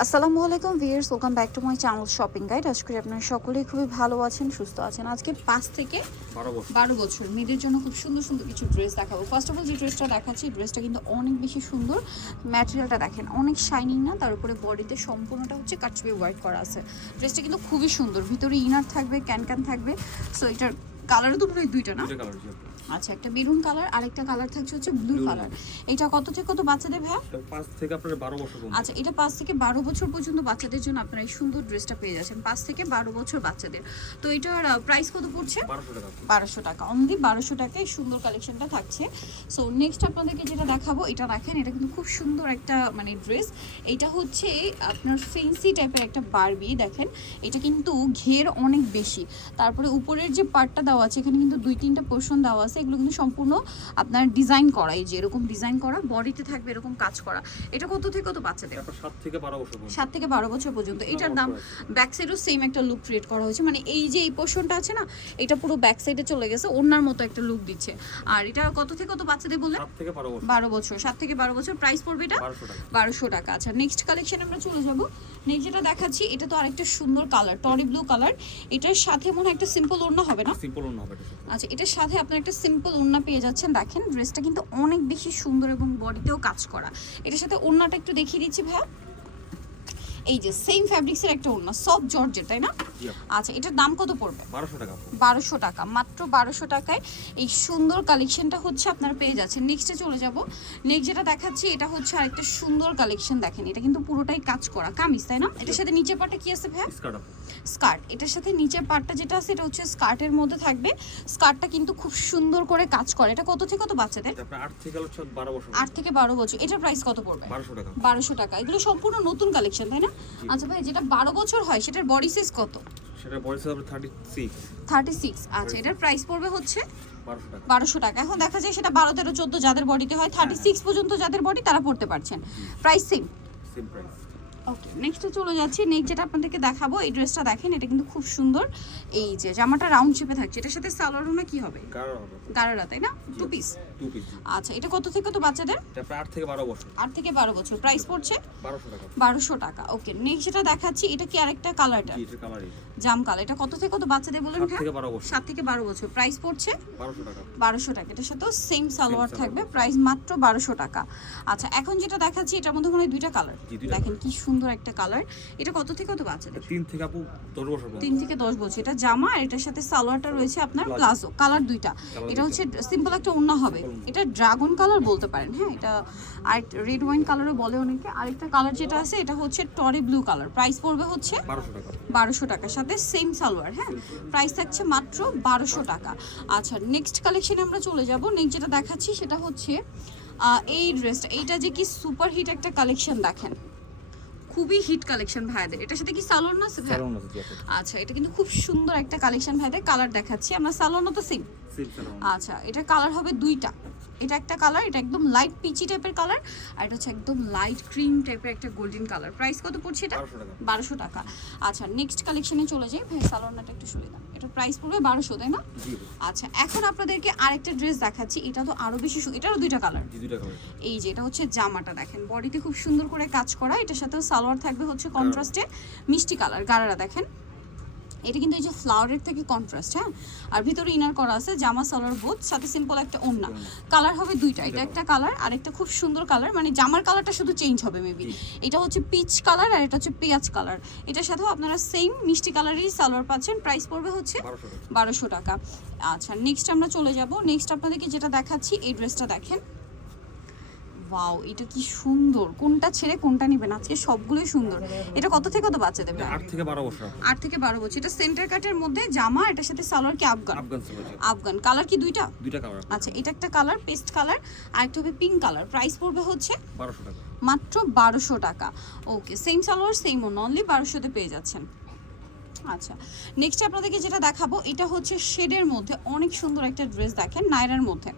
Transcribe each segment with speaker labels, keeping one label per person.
Speaker 1: আসসালামু আলাইকুম viewers welcome back to my channel shopping guide আজকে আপনারা সকলেই খুবই ভালো আছেন সুস্থ আছেন। আজকে পাঁচ থেকে
Speaker 2: বারো বছর।
Speaker 1: মেয়েদের জন্য খুব সুন্দর সুন্দর কিছু ড্রেস দেখাবো। ফার্স্ট অফ অল যে ড্রেসটা দেখাচ্ছি ড্রেসটা কিন্তু অনেক বেশি সুন্দর। ম্যাটেরিয়ালটা দেখেন অনেক শাইনিং না তার উপরে বডিতে সম্পূর্ণটা হচ্ছে কাটচুপি ওয়ার্ক করা আছে। ড্রেসটা কিন্তু খুবই সুন্দর। ভিতরে ইনার থাকবে ক্যান ক্যান থাকবে। সো এটার কালারও তো প্রায় দুইটা না? আচ্ছা একটা মেরুন কালার আর একটা কালার থাকছে হচ্ছে ব্লু কালার এটা কত থেকে কত বাচ্চাদের
Speaker 2: এটা পাঁচ থেকে আপনার বারো বছর পর্যন্ত।
Speaker 1: আচ্ছা এটা পাঁচ থেকে বারো বছর পর্যন্ত বাচ্চাদের জন্য আপনারা এই সুন্দর ড্রেসটা পেয়ে যাচ্ছেন। পাঁচ থেকে বারো বছর বাচ্চাদের। তো এটার প্রাইস কত পড়ছে?
Speaker 2: বারোশো টাকা
Speaker 1: বারোশো টাকা। অনলি বারোশো টাকায় সুন্দর কালেকশনটা থাকছে। সো নেক্সট আপনাদেরকে যেটা দেখাবো এটা রাখেন এটা কিন্তু খুব সুন্দর একটা মানে ড্রেস এটা হচ্ছে আপনার ফেন্সি টাইপের একটা বারবি দেখেন। এটা কিন্তু ঘের অনেক বেশি। তারপরে উপরের যে পার্টটা দেওয়া আছে এখানে কিন্তু দুই তিনটা পোর্শন দেওয়া আছে। এগুলো কিন্তু সম্পূর্ণ আপনার ডিজাইন করা এই যে এরকম ডিজাইন করা বডিতে থাকবে এরকম কাজ করা। এটা কত থেকে কত বাচ্চাদের
Speaker 2: সাত থেকে বারো বছর পর্যন্ত।
Speaker 1: সাত থেকে বারো বছর পর্যন্ত। এটার দাম ব্যাক সাইডও সেম একটা লুক ক্রিয়েট করা হয়েছে। মানে এই যে এই পোর্শনটা আছে না এটা পুরো ব্যাক সাইডে চলে গেছে ওনার মতো একটা লুক দিচ্ছে। আর এটা কত থেকে কত বাচ্চাদের বললেন?
Speaker 2: বারো বছর।
Speaker 1: সাত থেকে বারো বছর। প্রাইস পড়বে এটা?
Speaker 2: বারোশো টাকা।
Speaker 1: আচ্ছা নেক্সট কালেকশন আমরা চলে যাব। নেক্সট যেটা দেখাচ্ছি এটা তো আরেকটা সুন্দর কালার টরি ব্লু কালার এটার সাথে মনে হয় একটা সিম্পল ওড়না হবে না?
Speaker 2: সিম্পল অন্য হবে
Speaker 1: আচ্ছা এটার সাথে আপনার একটা সিম্পল ওড়না পেয়ে যাচ্ছেন। দেখেন ড্রেসটা কিন্তু অনেক বেশি সুন্দর এবং বডিতেও কাজ করা। এটার সাথে ওড়নাটা একটু দেখিয়ে দিচ্ছি ভাইয়া। এই যে সেম ফ্যাব্রিক্সের একটা ওড়না সফট জর্জের তাই না? আচ্ছা এটার দাম কত পড়বে?
Speaker 2: বারোশো টাকা।
Speaker 1: বারোশো টাকা মাত্র বারোশো টাকায় এই সুন্দর কালেকশনটা হচ্ছে আপনারা পেয়ে যাচ্ছেন। নেক্সটে চলে যাব। নেক্সট যেটা দেখাচ্ছি এটা হচ্ছে আরেকটা সুন্দর কালেকশন দেখেন। এটা কিন্তু পুরোটাই কাজ করা কামিজ তাই না? এটার সাথে নিচের পাটটা কি আছে ভাইয়া?
Speaker 2: স্কার্ট
Speaker 1: স্কার্ট এটার সাথে নিচের পার্টটা যেটা আছে এটা হচ্ছে স্কার্টের মধ্যে থাকবে। স্কার্টটা কিন্তু খুব সুন্দর করে কাজ করে। এটা কত থেকে কত বাচ্চাদের?
Speaker 2: আট থেকে বারো বছর।
Speaker 1: আট থেকে বারো বছর। এটার প্রাইস কত পড়বে?
Speaker 2: বারোশো টাকা।
Speaker 1: বারোশো টাকা। এগুলো সম্পূর্ণ নতুন কালেকশন তাই না? আচ্ছা ভাই যেটা বারো বছর হয় সেটার বডি সাইজ কত?
Speaker 2: সেটা বডি হবে থার্টি সিক্স
Speaker 1: থার্টি সিক্স আচ্ছা এটার প্রাইস পড়বে হচ্ছে
Speaker 2: বারোশো টাকা।
Speaker 1: বারোশো টাকা। এখন দেখা যায় সেটা বারো তেরো চোদ্দ যাদের বডিতে হয় থার্টি সিক্স পর্যন্ত যাদের বডি তারা পড়তে পারছেন। Price same
Speaker 2: same price
Speaker 1: okay নেক্সটে চলে যাচ্ছি। নেক্সট যেটা আপনাদেরকে দেখাবো এই ড্রেসটা দেখেন এটা কিন্তু খুব সুন্দর। এই যে জামাটা রাউন্ড শেপে থাকছে এটার সাথে সালোয়ারও না কি হবে? গারারা তাই না? টু পিস
Speaker 2: টু পিস
Speaker 1: আচ্ছা এটা কত থেকে কত বাচ্চাদের?
Speaker 2: এটা প্রায় আট থেকে বারো বছর।
Speaker 1: 8 থেকে বারো বছর। প্রাইস পড়ছে?
Speaker 2: বারোশো টাকা।
Speaker 1: 1200 টাকা। ওকে নেক্সট যেটা দেখাচ্ছি এটা কি আরেকটা কালারটা
Speaker 2: এটা কালার
Speaker 1: জাম কালার এটা কত থেকে কত বাচ্চাদের বলুন হ্যাঁ সাত থেকে বারো বছর। প্রাইস পড়ছে?
Speaker 2: বারোশো টাকা।
Speaker 1: এটার সাথেও সেম সালোয়ার। থাকবে। প্রাইস মাত্র বারোশো টাকা। আচ্ছা এখন যেটা দেখাচ্ছি এটার মধ্যে মনে হয় দুইটা কালার দেখেন কি সুন্দর একটা কালার এটা কত থেকে কত বাচ্চাদের?
Speaker 2: তিন থেকে আপু বছর
Speaker 1: তিন থেকে দশ বছর। এটা জামা আর এটার সাথে সালোয়ারটা রয়েছে আপনার প্লাজো। কালার দুইটা। এটা হচ্ছে সিম্পল একটা ওড়না হবে। এটা ড্রাগন কালার বলতে পারেন। হ্যাঁ এটা আর রেড ওয়াইন কালারও বলে অনেকে। আরেকটা কালার যেটা আছে এটা হচ্ছে টরি ব্লু কালার প্রাইস পড়বে হচ্ছে
Speaker 2: বারোশো টাকা।
Speaker 1: বারোশো টাকার সাথে। সেম সালোয়ার হ্যাঁ? প্রাইস থাকছে মাত্র বারোশো টাকা। আচ্ছা নেক্সট কালেকশনে আমরা চলে যাব। নেক্সট যেটা দেখাচ্ছি সেটা হচ্ছে এই ড্রেসটা এইটা যে কি সুপার হিট একটা কালেকশন দেখেন। খুবই হিট কালেকশন ভাইদের এটার সাথে কি সালোয়ার না আচ্ছা এটা কিন্তু খুব সুন্দর একটা কালেকশন ভাইদের কালার দেখাচ্ছি। আমরা সালোয়ার তো সেম আচ্ছা এটা কালার হবে দুইটা। এটা একটা কালার এটা একদম লাইট পিচি টাইপের কালার আর এটা হচ্ছে একদম লাইট ক্রিম টাইপের একটা গোল্ডেন কালার প্রাইস কত পড়ছে এটা?
Speaker 2: বারোশো টাকা।
Speaker 1: আচ্ছা নেক্সট কালেকশনে চলে যাই। ভাই সালোয়ারটা একটু সরে দাম এটা প্রাইস পড়বে বারোশো তাই না? আচ্ছা এখন আপনাদেরকে আরেকটা ড্রেস দেখাচ্ছি। এটা তো আরও বেশি এটারও দুইটা কালার
Speaker 2: দুইটা কালার
Speaker 1: এই যে এটা হচ্ছে জামাটা দেখেন। বডিতে খুব সুন্দর করে কাজ করা। এটার সাথেও সালোয়ার থাকবে হচ্ছে কন্ট্রাস্টে মিষ্টি কালার গাড়ারা দেখেন। এটা কিন্তু এই যে ফ্লাওয়ারের থেকে কন্ট্রাস্ট হ্যাঁ? আর ভিতরে ইনার করা আছে জামা সালোয়ার বোথ সাথে সিম্পল একটা ওড়না। কালার হবে দুইটা এটা একটা কালার আর একটা খুব সুন্দর কালার মানে জামার কালারটা শুধু চেঞ্জ হবে মেবি এটা হচ্ছে পিচ কালার আর এটা হচ্ছে পেঁয়াজ কালার এটার সাথেও আপনারা সেম মিষ্টি কালারেরই সালোয়ার পাচ্ছেন প্রাইস পড়বে হচ্ছে
Speaker 2: বারোশো টাকা।
Speaker 1: আচ্ছা নেক্সট আমরা চলে যাব। নেক্সট আপনাদেরকে যেটা দেখাচ্ছি এই ড্রেসটা দেখেন। ওয়াও এটা কি সুন্দর। কোনটা ছেড়ে কোনটা নেবেন আজকে সবগুলোই সুন্দর। এটা কত থেকে কত বাচ্চা দেবে?
Speaker 2: আট থেকে বারো বছর আপু।
Speaker 1: আট থেকে বারো বছর। এটা সেন্টার কাটের মধ্যে জামা এটার সাথে সালোয়ার কি আফগান?
Speaker 2: আফগান
Speaker 1: আফগান। কালার কি দুইটা?
Speaker 2: দুইটা কালার
Speaker 1: আচ্ছা এটা একটা কালার পেস্ট কালার আর একটা হবে পিঙ্ক কালার প্রাইস পড়বে হচ্ছে
Speaker 2: বারোশো টাকা।
Speaker 1: মাত্র বারোশো টাকা। Okay same salwar same only বারোশোতে পেয়ে যাচ্ছেন। আচ্ছা নেক্সট আপনাদেরকে যেটা দেখাবো এটা হচ্ছে শেডের মধ্যে অনেক সুন্দর একটা ড্রেস দেখেন নাইরার মধ্যে।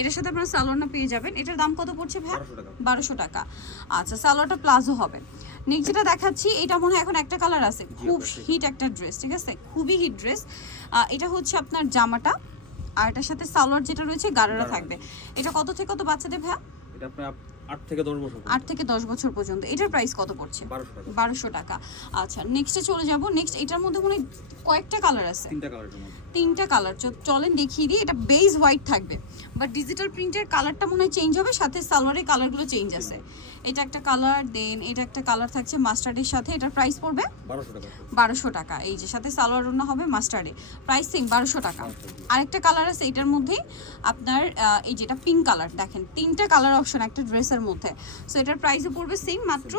Speaker 1: এটার সাথে আপনারা সালোয়ারটা পেয়ে যাবেন। এটার দাম কত পড়ছে ভাই?
Speaker 2: বারোশো টাকা।
Speaker 1: আচ্ছা সালোয়ারটা প্লাজো হবে। নেক্সট যেটা দেখাচ্ছি এটা মনে হয় এখন একটা কালার আছে। খুব হিট একটা ড্রেস ঠিক আছে? খুবই হিট ড্রেস। এটা হচ্ছে আপনার জামাটা। আর এটার সাথে সালোয়ার যেটা রয়েছে গাড়ারা। থাকবে। এটা কত থেকে কত বাচ্চাদের ভাই
Speaker 2: এটা আপনার আপ- আট থেকে দশ বছর
Speaker 1: 8 থেকে দশ বছর পর্যন্ত। এটার প্রাইস কত পড়ছে?
Speaker 2: বারোশো টাকা।
Speaker 1: আচ্ছা নেক্সটে চলে যাব। নেক্সট এটার মধ্যে মনে কয়েকটা কালার আছে।
Speaker 2: তিনটা কালার
Speaker 1: তিনটা কালার চলেন দেখিয়ে দিই। এটা বেজ হোয়াইট থাকবে। বাট ডিজিটাল প্রিন্টের কালারটা মনে হয় চেঞ্জ হবে সাথে সালোয়ারের কালারগুলো চেঞ্জ আছে। এটা একটা কালার দেন এটা একটা কালার থাকছে মাস্টার্ডের সাথে। এটার প্রাইস পড়বে
Speaker 2: বারোশো টাকা।
Speaker 1: এই যে সাথে সালোয়ার রান্না হবে মাস্টার্ডে প্রাইস সেম বারোশো টাকা। আরেকটা কালার আছে এটার মধ্যেই আপনার এই যেটা পিঙ্ক কালার দেখেন তিনটা কালার অপশন একটা ড্রেসের মধ্যে। সো এটার প্রাইসও পড়বে সেম মাত্র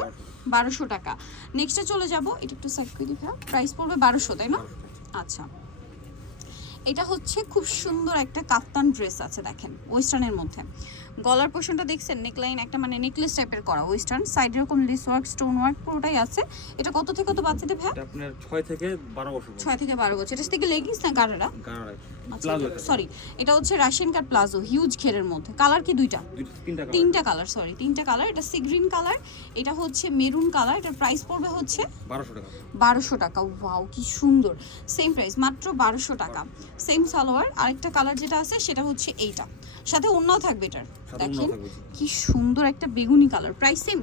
Speaker 1: বারোশো টাকা। নেক্সটে চলে যাব এটা একটু সাইড করে দিই প্রাইস পড়বে বারোশো তাই না? আচ্ছা। এটা হচ্ছে খুব সুন্দর একটা কাপ্তান ড্রেস আছে দেখেন ওয়েস্টার্নের মধ্যে। গলার পোর্শনটা দেখছেন নেকলাইন একটা মানে নেকলেস টাইপের করা ওয়েস্টার্ন সাইড এরকম লেস ওয়ার্ক স্টোন ওয়ার্ক পুরোটাই আছে। এটা কত থেকে কত বাচ্চাদের ভাই
Speaker 2: এটা আপনার ছয় থেকে বারো বছর
Speaker 1: ছয় থেকে বারো বছর। এটা থেকে লেগিংস না গাড়ারা
Speaker 2: প্লাজো
Speaker 1: সরি এটা হচ্ছে রাশিয়ান কাট প্লাজো হিউজ ঘেরের মধ্যে। কালার কি দুইটা?
Speaker 2: তিনটা কালার
Speaker 1: সরি তিনটা কালার এটা সি গ্রিন কালার এটা হচ্ছে মেরুন কালার এটার প্রাইস পড়বে হচ্ছে
Speaker 2: বারোশো টাকা।
Speaker 1: বারোশো টাকা ওয়াও কি সুন্দর। সেম প্রাইস মাত্র বারোশো টাকা। সেম সালোয়ার আরেকটা কালার যেটা আছে সেটা হচ্ছে এইটা। সাথে অন্যও থাকবে এটার দেখেন কি সুন্দর একটা বেগুনি কালার প্রাইস সেম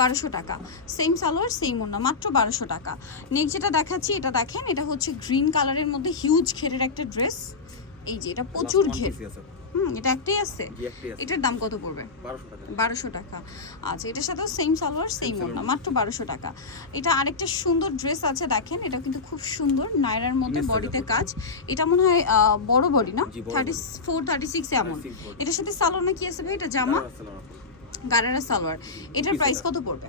Speaker 1: বারোশো টাকা। সেম সালোয়ার সেম ওনা মাত্র বারোশো টাকা। নেক্সট যেটা দেখাচ্ছি এটা দেখেন এটা হচ্ছে গ্রিন কালারের মধ্যে হিউজ ঘেরের একটা ড্রেস এই যে এটা প্রচুর ঘের। হুম এটা একটাই আছে? এটার দাম কত পড়বে?
Speaker 2: বারোশো টাকা।
Speaker 1: আচ্ছা এটার সাথেও সেম সালোয়ার সেম ওড়না মাত্র বারোশো টাকা। এটা আরেকটা সুন্দর ড্রেস আছে দেখেন এটা কিন্তু খুব সুন্দর নায়রার মধ্যে বডিতে কাজ। এটা মনে হয় বড় বডি না? থার্টি ফোর থার্টি সিক্স এমন। এটার সাথে সালোয়ার না কি আছে ভাই? এটা জামা? গারারা সালোয়ার এটার প্রাইস কত পড়বে?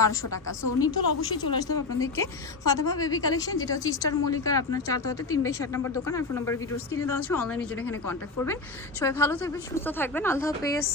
Speaker 2: বারোশো টাকা।
Speaker 1: সো নিতল অবশ্যই চলে আসতে হবে আপনাদেরকে। ফাতেমা বেবি কালেকশন যেটা হচ্ছে স্টার মল্লিকার আপনার চারতলাতে তিন বাই ষাট নম্বর দোকান আর ফোন নম্বর ভিডিওস স্ক্রিনে দেওয়া আছে। অনলাইনে জন্য এখানে কন্ট্যাক্ট করবেন। সবাই ভালো থাকবেন, সুস্থ থাকবেন। আল্লাহ হাফেজ।